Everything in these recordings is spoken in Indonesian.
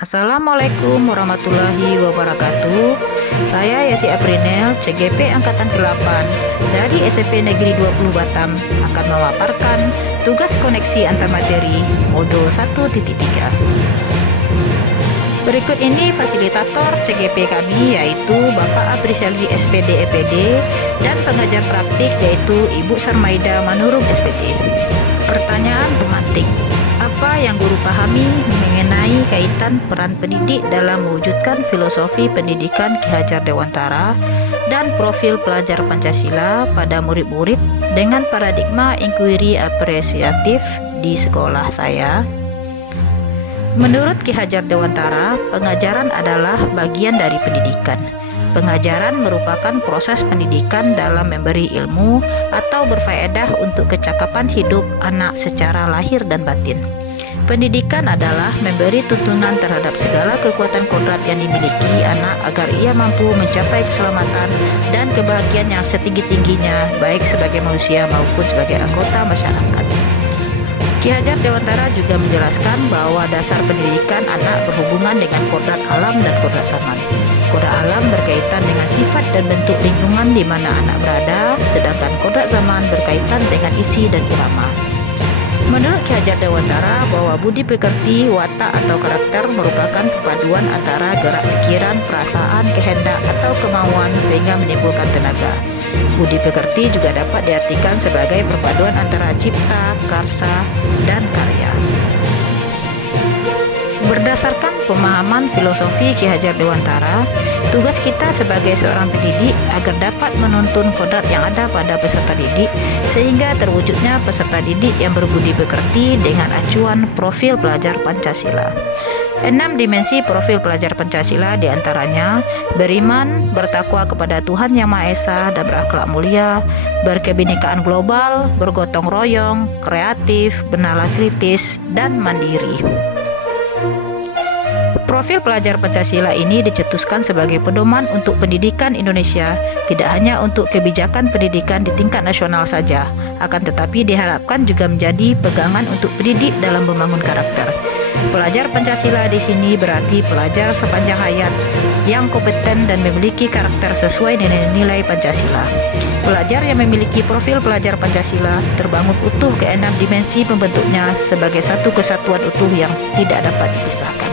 Assalamualaikum warahmatullahi wabarakatuh. Saya Yasi Aprinel, CGP Angkatan ke-8 dari SMP Negeri 20 Batam akan memaparkan tugas koneksi antarmateri modul 1.3. Berikut ini fasilitator CGP kami, yaitu Bapak Aprisali SPD EPD dan pengajar praktik yaitu Ibu Sarmaida Manurung SPD. Pertanyaan pemantik: apa yang guru pahami mengenai kaitan peran pendidik dalam mewujudkan filosofi pendidikan Ki Hajar Dewantara dan profil pelajar Pancasila pada murid-murid dengan paradigma inquiry apresiatif di sekolah saya? Menurut Ki Hajar Dewantara, pengajaran adalah bagian dari pendidikan. Pengajaran merupakan proses pendidikan dalam memberi ilmu atau berfaedah untuk kecakapan hidup anak secara lahir dan batin. Pendidikan adalah memberi tuntunan terhadap segala kekuatan kodrat yang dimiliki anak agar ia mampu mencapai keselamatan dan kebahagiaan yang setinggi-tingginya, baik sebagai manusia maupun sebagai anggota masyarakat. Ki Hajar Dewantara juga menjelaskan bahwa dasar pendidikan anak berhubungan dengan kodrat alam dan kodrat zaman. Kodrat alam berkaitan dengan sifat dan bentuk lingkungan di mana anak berada, sedangkan kodrat zaman berkaitan dengan isi dan irama. Menurut Ki Hajar Dewantara, bahwa budi pekerti, watak atau karakter merupakan perpaduan antara gerak pikiran, perasaan, kehendak atau kemauan sehingga menimbulkan tenaga. Budi pekerti juga dapat diartikan sebagai perpaduan antara cipta, karsa, dan karya. Berdasarkan pemahaman filosofi Ki Hajar Dewantara, tugas kita sebagai seorang pendidik agar dapat menuntun kodrat yang ada pada peserta didik sehingga terwujudnya peserta didik yang berbudi pekerti dengan acuan profil pelajar Pancasila. 6 dimensi profil pelajar Pancasila diantaranya beriman, bertakwa kepada Tuhan Yang Maha Esa dan berakhlak mulia, berkebinekaan global, bergotong royong, kreatif, bernalar kritis, dan mandiri. Profil pelajar Pancasila ini dicetuskan sebagai pedoman untuk pendidikan Indonesia, tidak hanya untuk kebijakan pendidikan di tingkat nasional saja, akan tetapi diharapkan juga menjadi pegangan untuk pendidik dalam membangun karakter. Pelajar Pancasila di sini berarti pelajar sepanjang hayat yang kompeten dan memiliki karakter sesuai dengan nilai Pancasila. Pelajar yang memiliki profil pelajar Pancasila terbangun utuh ke-6 dimensi pembentuknya sebagai satu kesatuan utuh yang tidak dapat dipisahkan.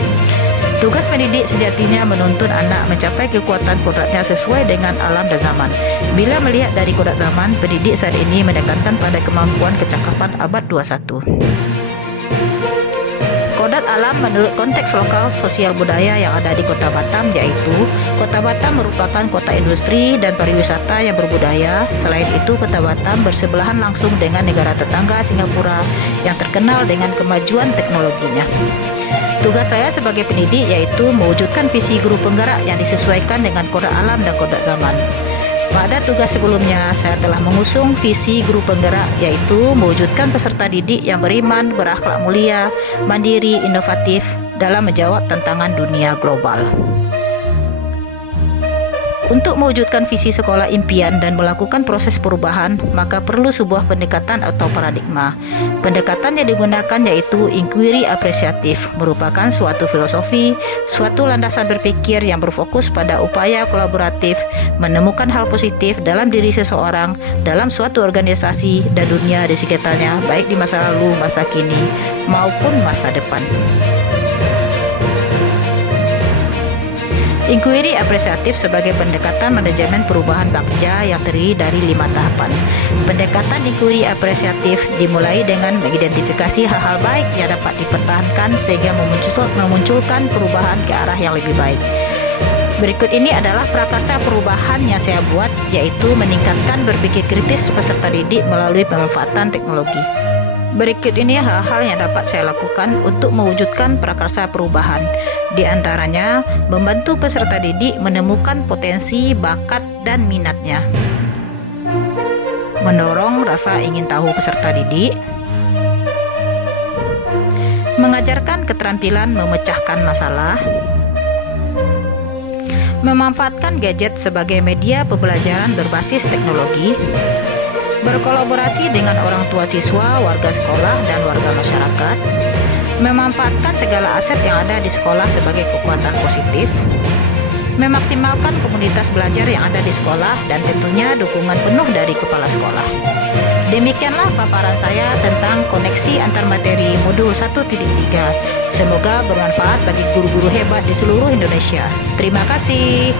Tugas pendidik sejatinya menuntun anak mencapai kekuatan kodratnya sesuai dengan alam dan zaman. Bila melihat dari kodrat zaman, pendidik saat ini menekankan pada kemampuan kecakapan abad 21. Kodrat alam menurut konteks lokal sosial budaya yang ada di Kota Batam, yaitu Kota Batam merupakan kota industri dan pariwisata yang berbudaya. Selain itu, Kota Batam bersebelahan langsung dengan negara tetangga Singapura yang terkenal dengan kemajuan teknologinya. Tugas saya sebagai pendidik yaitu mewujudkan visi guru penggerak yang disesuaikan dengan kodrat alam dan kodrat zaman. Pada tugas sebelumnya, saya telah mengusung visi guru penggerak yaitu mewujudkan peserta didik yang beriman, berakhlak mulia, mandiri, inovatif dalam menjawab tantangan dunia global. Untuk mewujudkan visi sekolah impian dan melakukan proses perubahan, maka perlu sebuah pendekatan atau paradigma. Pendekatan yang digunakan yaitu inquiry apresiatif, merupakan suatu filosofi, suatu landasan berpikir yang berfokus pada upaya kolaboratif, menemukan hal positif dalam diri seseorang, dalam suatu organisasi dan dunia di sekitarnya, baik di masa lalu, masa kini, maupun masa depan. Inquiry apresiatif sebagai pendekatan manajemen perubahan bagja yang terdiri dari 5 tahapan. Pendekatan inquiry apresiatif dimulai dengan mengidentifikasi hal-hal baik yang dapat dipertahankan sehingga memunculkan perubahan ke arah yang lebih baik. Berikut ini adalah prakarsa perubahan yang saya buat, yaitu meningkatkan berpikir kritis peserta didik melalui pemanfaatan teknologi. Berikut ini hal-hal yang dapat saya lakukan untuk mewujudkan prakarsa perubahan. Di antaranya, membantu peserta didik menemukan potensi, bakat, dan minatnya. Mendorong rasa ingin tahu peserta didik. Mengajarkan keterampilan memecahkan masalah. Memanfaatkan gadget sebagai media pembelajaran berbasis teknologi. Berkolaborasi dengan orang tua siswa, warga sekolah, dan warga masyarakat. memanfaatkan segala aset yang ada di sekolah sebagai kekuatan positif, memaksimalkan komunitas belajar yang ada di sekolah, dan tentunya dukungan penuh dari kepala sekolah. Demikianlah paparan saya tentang koneksi antar materi modul 1.3. Semoga bermanfaat bagi guru-guru hebat di seluruh Indonesia. Terima kasih.